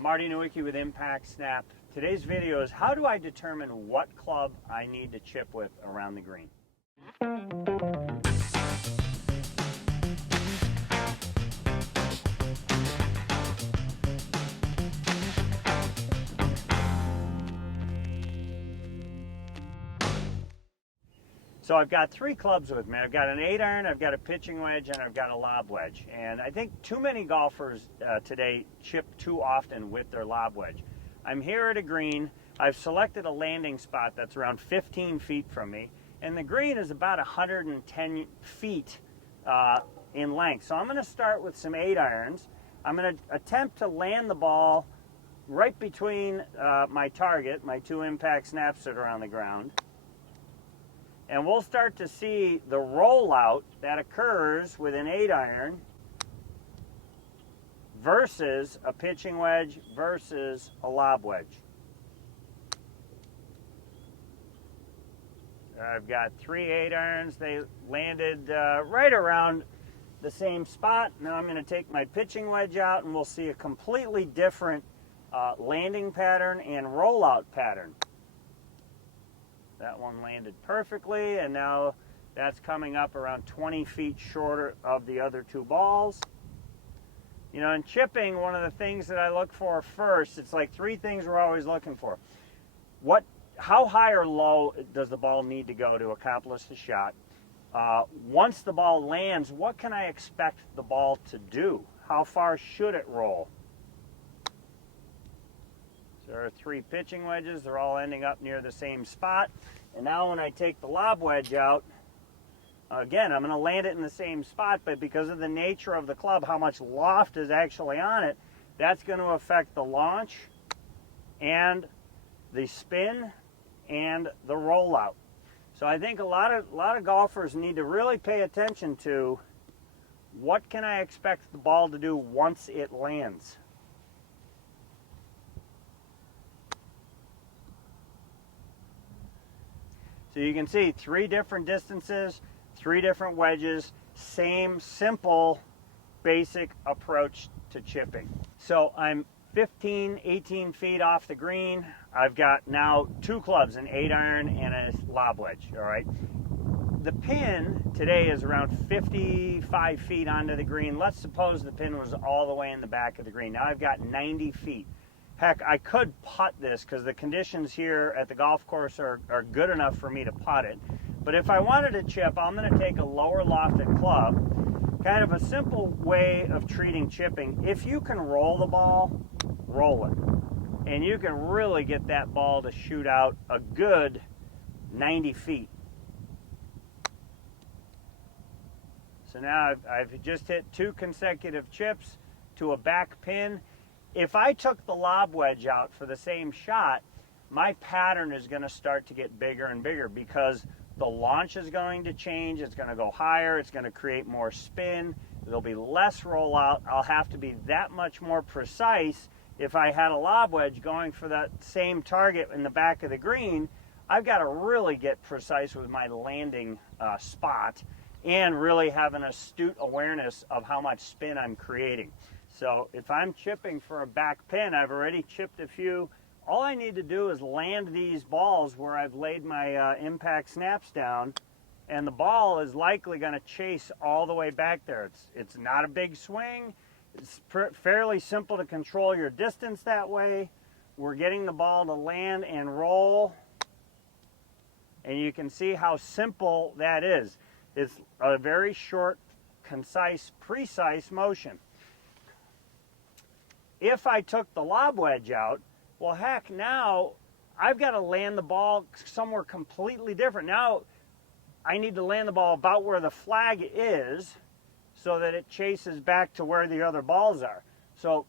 Marty Nowicki with Impact Snap. Today's video is how do I determine what club I need to chip with around the green. So I've got three clubs with me. I've got an 8-iron, I've got a pitching wedge, and I've got a lob wedge. And I think too many golfers today chip too often with their lob wedge. I'm here at a green. I've selected a landing spot that's around 15 feet from me. And the green is about 110 feet in length. So I'm going to start with some 8-irons. I'm going to attempt to land the ball right between my target, my two impact snaps that are on the ground. And we'll start to see the rollout that occurs with an 8-iron versus a pitching wedge versus a lob wedge. I've got three 8-irons. They landed right around the same spot. Now I'm going to take my pitching wedge out and we'll see a completely different landing pattern and rollout pattern. That one landed perfectly, and now that's coming up around 20 feet shorter of the other two balls. You know, in chipping, one of the things that I look for first, it's like three things we're always looking for. How high or low does the ball need to go to accomplish the shot? Once the ball lands, what can I expect the ball to do? How far should it roll? There are three pitching wedges. They're all ending up near the same spot. And now when I take the lob wedge out, again, I'm going to land it in the same spot, but because of the nature of the club, how much loft is actually on it, that's going to affect the launch and the spin and the rollout. So I think a lot of golfers need to really pay attention to what can I expect the ball to do once it lands. So you can see three different distances, three different wedges, same simple basic approach to chipping. So I'm 15, 18 feet off the green. I've got now two clubs, an 8-iron and a lob wedge, all right? The pin today is around 55 feet onto the green. Let's suppose the pin was all the way in the back of the green. Now I've got 90 feet. Heck, I could putt this because the conditions here at the golf course are good enough for me to putt it. But if I wanted to chip, I'm going to take a lower lofted club. Kind of a simple way of treating chipping. If you can roll the ball, roll it. And you can really get that ball to shoot out a good 90 feet. So now I've just hit two consecutive chips to a back pin. If I took the lob wedge out for the same shot, my pattern is going to start to get bigger and bigger because the launch is going to change. It's going to go higher. It's going to create more spin. There'll be less rollout. I'll have to be that much more precise. If I had a lob wedge going for that same target in the back of the green, I've got to really get precise with my landing spot and really have an astute awareness of how much spin I'm creating. So if I'm chipping for a back pin, I've already chipped a few. All I need to do is land these balls where I've laid my impact snaps down, and the ball is likely going to chase all the way back there. It's not a big swing. It's fairly simple to control your distance that way. We're getting the ball to land and roll, and you can see how simple that is. It's a very short, concise, precise motion. If I took the lob wedge out, well, heck, now I've got to land the ball somewhere completely different. Now I need to land the ball about where the flag is so that it chases back to where the other balls are. So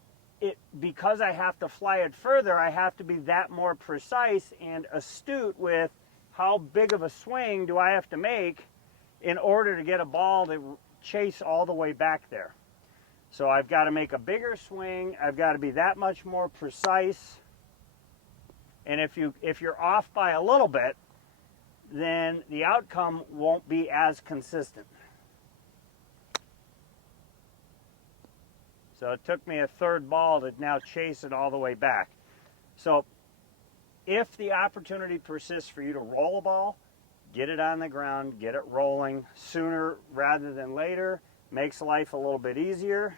because I have to fly it further, I have to be that more precise and astute with how big of a swing do I have to make in order to get a ball to chase all the way back there. So I've got to make a bigger swing. I've got to be that much more precise. And if you're off by a little bit, then the outcome won't be as consistent. So it took me a third ball to now chase it all the way back. So if the opportunity persists for you to roll a ball, get it on the ground, get it rolling sooner rather than later. Makes life a little bit easier.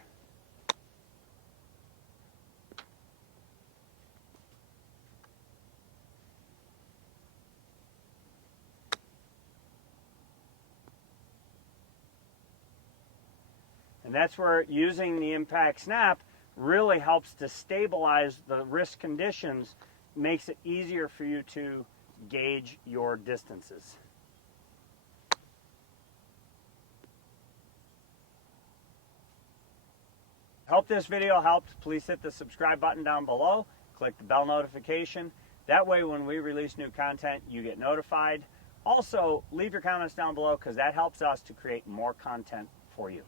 And that's where using the impact snap really helps to stabilize the wrist conditions, makes it easier for you to gauge your distances. Hope this video helped. Please hit the subscribe button down below. Click the bell notification. That way when we release new content, you get notified. Also, leave your comments down below because that helps us to create more content for you.